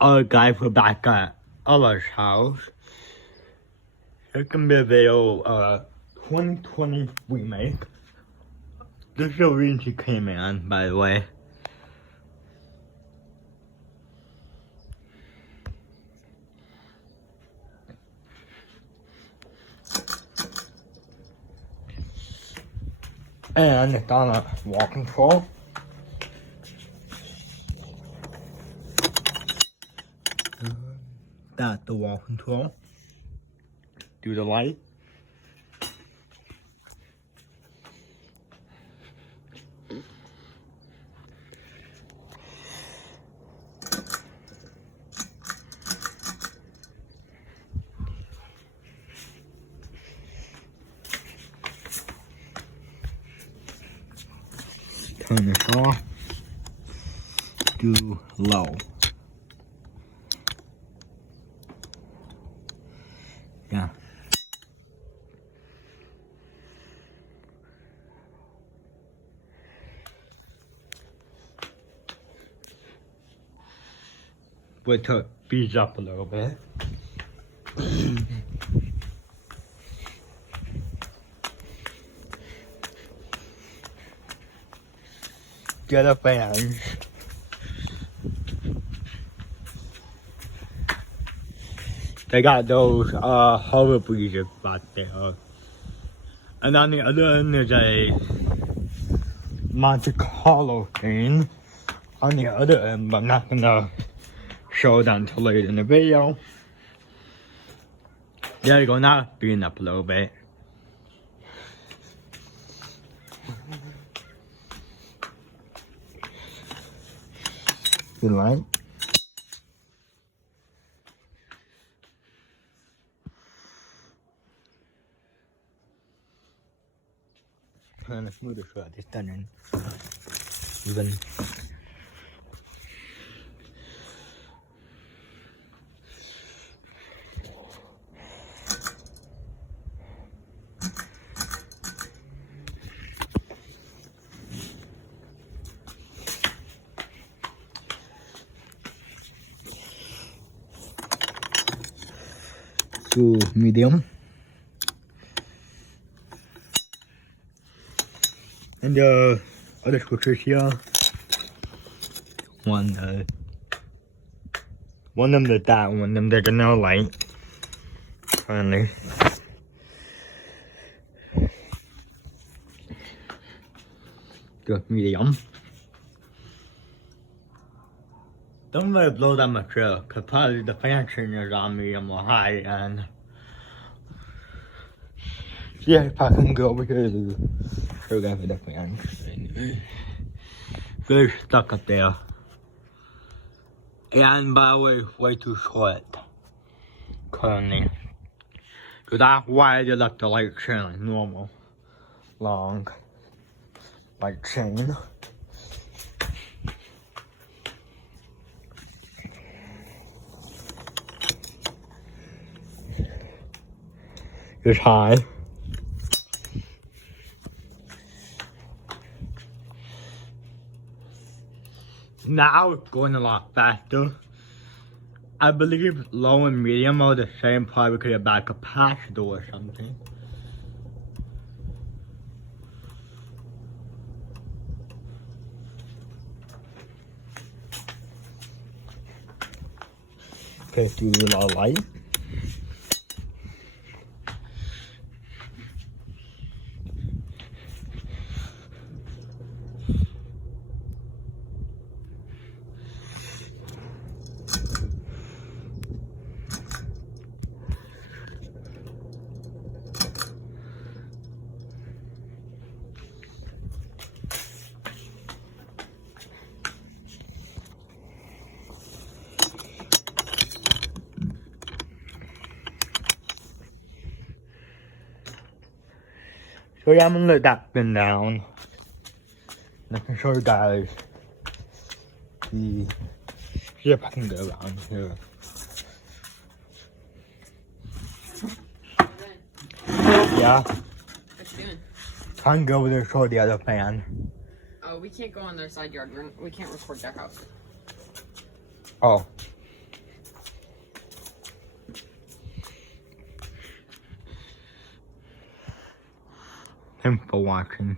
guys, we're back at Ella's house. It's gonna be a video, 2020 remake. This is a Regency Cayman, by the way. And it's on a wall control. That's the wall control. Do the light. Turn this off. Do low. Yeah. Wait till it speeds up a little bit. Get a fan. They got those hover breezers back there. And on the other end there's a Monte Carlo thing on the other end, but I'm not gonna show that until later in the video. There you go, now it's speeding up a little bit. Good light. And let's move the shot this time even. To medium. And the other switches here. One of them did that, one of them did no light. Finally. The medium. Don't let it blow that much up, cause probably the fan is on medium or high, and yeah, if I can go over here to show guys the fan. Very stuck up there. And by the way, way too short currently. So that's why I just left the light chain like normal. Long light chain. It's high. Now it's going a lot faster. I believe low and medium are the same, probably because of back capacitor or something. Okay, do a lot of light. So yeah, I'm gonna let that spin down. And I can show you guys see if I can go around here. Yeah. What you doing? I can go over there and show the other fan. Oh, we can't go on their side yard. We can't record their house. Oh. Thanks for watching.